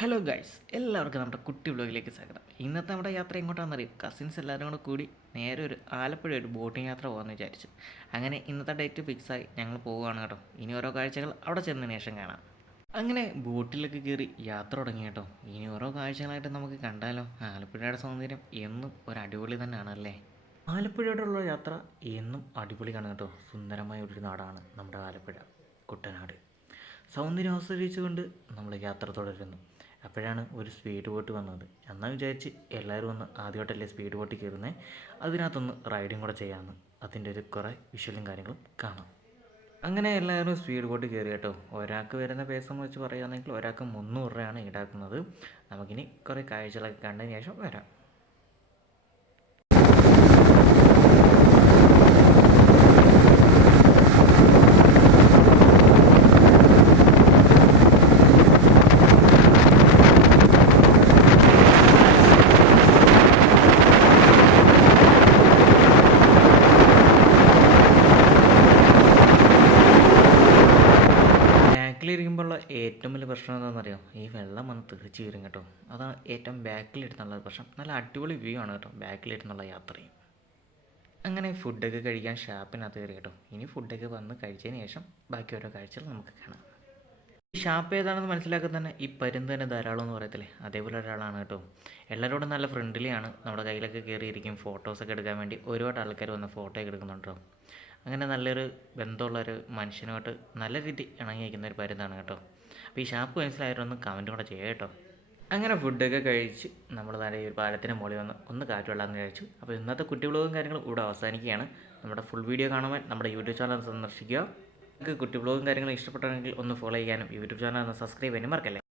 Hello guys, എല്ലാവർക്കും നമ്മുടെ കുട്ടി വ്ലോഗിലേക്ക് സ്വാഗതം. ഇന്നത്തെ നമ്മുടെ യാത്ര എങ്ങോട്ടാണെന്നറിയും? കസിൻസ് എല്ലാവരും കൂടെ കൂടി നേരെ ഒരു ആലപ്പുഴ ഒരു ബോട്ടിംഗ് യാത്ര പോകാമെന്ന് വിചാരിച്ചു. അങ്ങനെ ഇന്നത്തെ ഡേറ്റ് ഫിക്സായി ഞങ്ങൾ പോവുകയാണ് കേട്ടോ. ഇനി ഓരോ കാഴ്ചകൾ അവിടെ ചെന്നതിന് ശേഷം കാണാം. അങ്ങനെ ബോട്ടിലൊക്കെ കയറി യാത്ര തുടങ്ങി കേട്ടോ. ഇനി ഓരോ കാഴ്ചകളായിട്ട് നമുക്ക് കണ്ടാലോ. ആലപ്പുഴയുടെ സൗന്ദര്യം എന്നും ഒരു അടിപൊളി തന്നെയാണല്ലേ. ആലപ്പുഴയോടുള്ള യാത്ര എന്നും അടിപൊളിയാണ് കേട്ടോ. സുന്ദരമായ ഒരു നാടാണ് നമ്മുടെ ആലപ്പുഴ, കുട്ടനാട്. സൗന്ദര്യം ആസ്വദിച്ചുകൊണ്ട് നമ്മൾ യാത്ര തുടരുന്നു. അപ്പോഴാണ് ഒരു സ്പീഡ് ബോട്ട് വന്നത്. എന്നാൽ വിചാരിച്ച് എല്ലാവരും ഒന്ന് ആദ്യമായിട്ടല്ലേ സ്പീഡ് ബോട്ടിൽ കയറുന്നത്, അതിനകത്തൊന്ന് റൈഡിങ് കൂടെ ചെയ്യാമെന്ന്. അതിൻ്റെ ഒരു കുറേ വിഷ്വലും കാര്യങ്ങളും കാണാം. അങ്ങനെ എല്ലാവരും സ്പീഡ് ബോട്ട് കയറി കേട്ടോ. ഒരാൾക്ക് വരുന്ന പൈസ എന്ന് വെച്ച് പറയുകയാണെങ്കിൽ ഒരാൾക്ക് 300 രൂപയാണ് ഈടാക്കുന്നത്. നമുക്കിനി കുറേ കാഴ്ചകളൊക്കെ കണ്ടതിന് ശേഷം വരാം. ബാക്കിലിരിക്കുമ്പോഴുള്ള ഏറ്റവും വലിയ പ്രശ്നം എന്താണെന്നറിയോ? ഈ വെള്ളം വന്ന് തെറിച്ച് വരും കേട്ടോ. അതാണ് ഏറ്റവും ബാക്കിലിരുന്നുള്ള പ്രശ്നം. നല്ല അടിപൊളി വ്യൂ ആണ് കേട്ടോ ബാക്കിലിരുന്നുള്ള യാത്രയും. അങ്ങനെ ഫുഡൊക്കെ കഴിക്കാൻ ഷാപ്പിനകത്ത് കയറി കേട്ടോ. ഇനി ഫുഡൊക്കെ വന്ന് കഴിച്ചതിന് ശേഷം ബാക്കി ഓരോ കാഴ്ചകൾ നമുക്ക് കാണാം. ഈ ഷാപ്പ് ഏതാണെന്ന് മനസ്സിലാക്കാൻ തന്നെ ഈ പരുന്ത് തന്നെ ധാരാളം എന്ന് പറയത്തില്ലേ, അതേപോലെ ഒരാളാണ് കേട്ടോ. എല്ലാവരോടും നല്ല ഫ്രണ്ട്ലിയാണ്. നമ്മുടെ കയ്യിലൊക്കെ കയറിയിരിക്കും ഫോട്ടോസൊക്കെ എടുക്കാൻ വേണ്ടി. ഒരുപാട് ആൾക്കാർ വന്ന് ഫോട്ടോയൊക്കെ എടുക്കുന്നുണ്ടോ. അങ്ങനെ നല്ലൊരു ബന്ധമുള്ളൊരു മനുഷ്യനുമായിട്ട് നല്ല രീതി ഇണങ്ങി നിൽക്കുന്ന ഒരു പരുന്താണ് കേട്ടോ. അപ്പോൾ ഈ ഷാപ്പ് മനസ്സിലായവരൊന്ന് കമൻറ്റ് കൂടെ ചെയ്യുക കേട്ടോ. അങ്ങനെ ഫുഡൊക്കെ കഴിച്ച് നമ്മൾ നല്ല ഒരു പാലത്തിന് മുകളിൽ വന്ന് ഒന്ന് കാറ്റ് വെള്ളമെന്ന് കഴിച്ചു. അപ്പോൾ ഇന്നത്തെ കുട്ടി വ്ലോഗും കാര്യങ്ങളും ഇവിടെ അവസാനിക്കുകയാണ്. നമ്മുടെ ഫുൾ വീഡിയോ കാണുവാൻ നമ്മുടെ യൂട്യൂബ് ചാനൽ സന്ദർശിക്കുക. നിങ്ങൾക്ക് കുട്ടി വ്ലോഗും കാര്യങ്ങളും ഇഷ്ടപ്പെട്ടാണെങ്കിൽ ഒന്ന് ഫോളോ ചെയ്യാനും യൂട്യൂബ് ചാനൽ ഒന്ന് സബ്സ്ക്രൈബ് ചെയ്യാനും മറക്കല്ലേ.